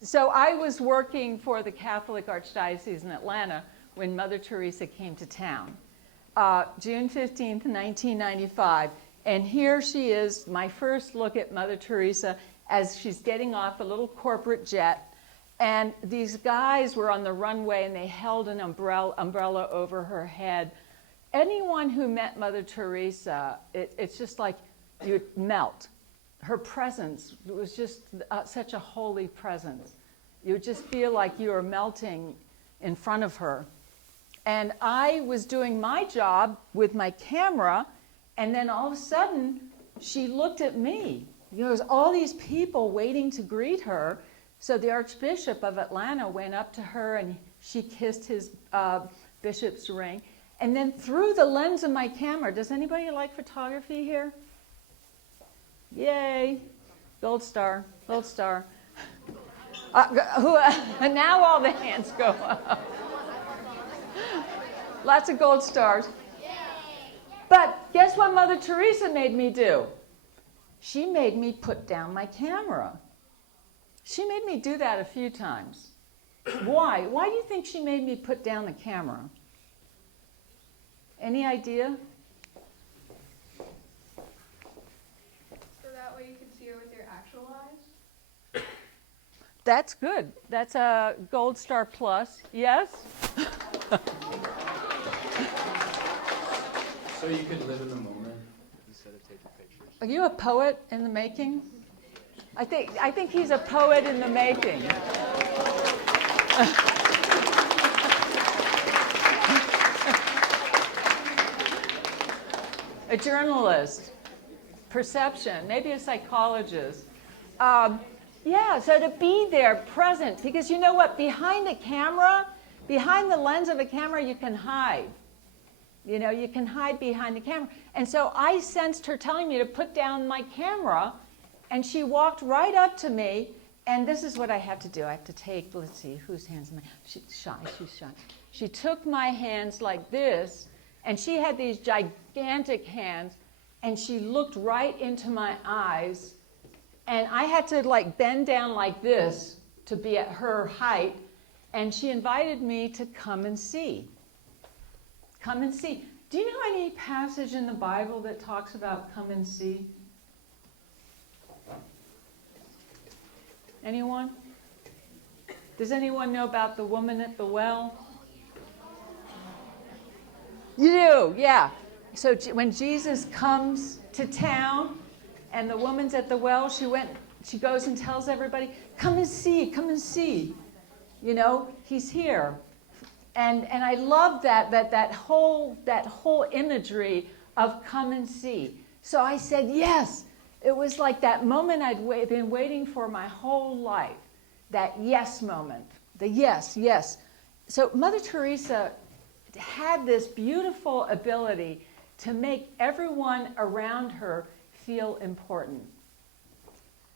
So I was working for the Catholic Archdiocese in Atlanta when Mother Teresa came to town, June 15th, 1995. And here she is, my first look at Mother Teresa as she's getting off a little corporate jet. And these guys were on the runway and they held an umbrella over her head. Anyone who met Mother Teresa, it's just like you'd melt. Her presence was just such a holy presence. You would just feel like you were melting in front of her. And I was doing my job with my camera, and then all of a sudden, she looked at me. There was all these people waiting to greet her. So the Archbishop of Atlanta went up to her, and she kissed his bishop's ring. And then through the lens of my camera, does anybody like photography here? Yay, gold star, gold star. Now all the hands go up. Lots of gold stars. But guess what Mother Teresa made me do? She made me put down my camera. She made me do that a few times. Why? Why do you think she made me put down the camera? Any idea? That's good. That's a gold star plus. Yes? So you could live in the moment instead of taking pictures. Are you a poet in the making? I think he's a poet in the making. A journalist, perception, maybe a psychologist. Yeah, so to be there, present, because you know what? Behind the camera, behind the lens of a camera, you can hide. You know, you can hide behind the camera. And so I sensed her telling me to put down my camera, and she walked right up to me, and this is what I have to do. I have to take, let's see, whose hands am I? She's shy. She took my hands like this, and she had these gigantic hands, and she looked right into my eyes. And I had to like bend down like this to be at her height. And she invited me to come and see. Come and see. Do you know any passage in the Bible that talks about come and see? Anyone? Does anyone know about the woman at the well? You do, yeah. So when Jesus comes to town, and the woman's at the well, she goes and tells everybody, come and see. You know, he's here. And I love that whole imagery of come and see. So I said yes. It was like that moment I'd been waiting for my whole life. That yes moment. The yes. So Mother Teresa had this beautiful ability to make everyone around her feel important.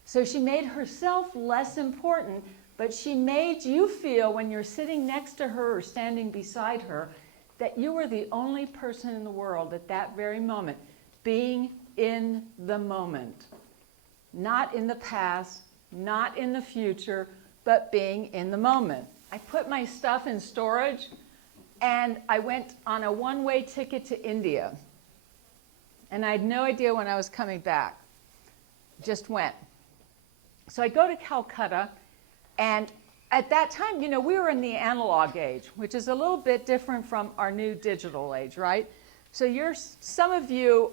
So she made herself less important, but she made you feel when you're sitting next to her or standing beside her that you were the only person in the world at that very moment, being in the moment. Not in the past, not in the future, but being in the moment. I put my stuff in storage, and I went on a one-way ticket to India. And I had no idea when I was coming back. Just went. So I go to Calcutta, and at that time, you know, we were in the analog age, which is a little bit different from our new digital age, right? So some of you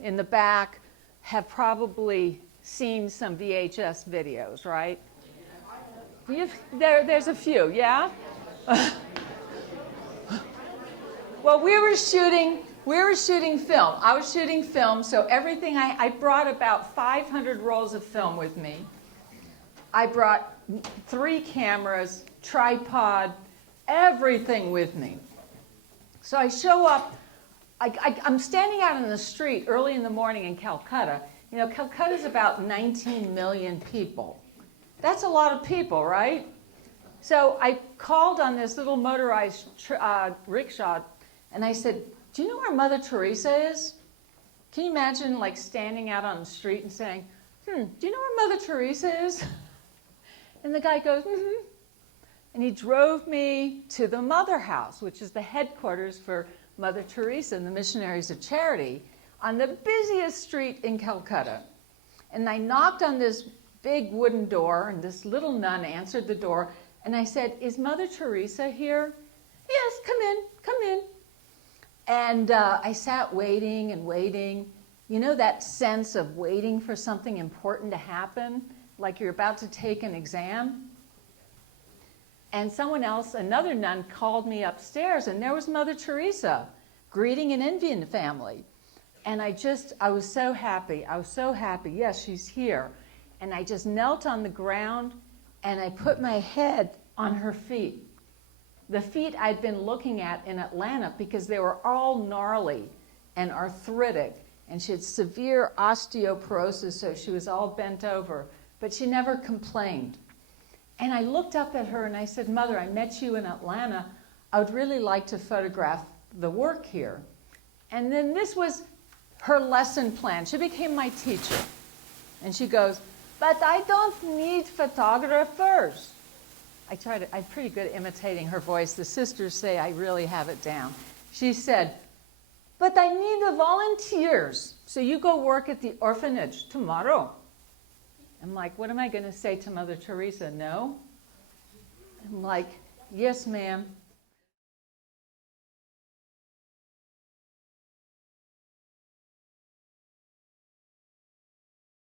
in the back have probably seen some VHS videos, right? There's a few, yeah? Well, we were shooting film. I was shooting film, so everything, I brought about 500 rolls of film with me. I brought 3 cameras, tripod, everything with me. So I show up, I'm standing out in the street early in the morning in Calcutta. You know, Calcutta's about 19 million people. That's a lot of people, right? So I called on this little motorized rickshaw, and I said, do you know where Mother Teresa is? Can you imagine like standing out on the street and saying, do you know where Mother Teresa is? And the guy goes, mm-hmm. And he drove me to the Mother House, which is the headquarters for Mother Teresa and the Missionaries of Charity, on the busiest street in Calcutta. And I knocked on this big wooden door, and this little nun answered the door, and I said, is Mother Teresa here? Yes, come in, come in. And I sat waiting and waiting. You know that sense of waiting for something important to happen, like you're about to take an exam? And someone else, another nun, called me upstairs, and there was Mother Teresa greeting an Indian family. And I was so happy. I was so happy. Yes, she's here. And I just knelt on the ground, and I put my head on her feet. The feet I'd been looking at in Atlanta because they were all gnarly and arthritic, and she had severe osteoporosis, so she was all bent over. But she never complained. And I looked up at her and I said, Mother, I met you in Atlanta. I would really like to photograph the work here. And then this was her lesson plan. She became my teacher. And she goes, but I don't need photographers. I'm pretty good at imitating her voice. The sisters say I really have it down. She said, but I need the volunteers. So you go work at the orphanage tomorrow. I'm like, what am I going to say to Mother Teresa? No? I'm like, yes, ma'am.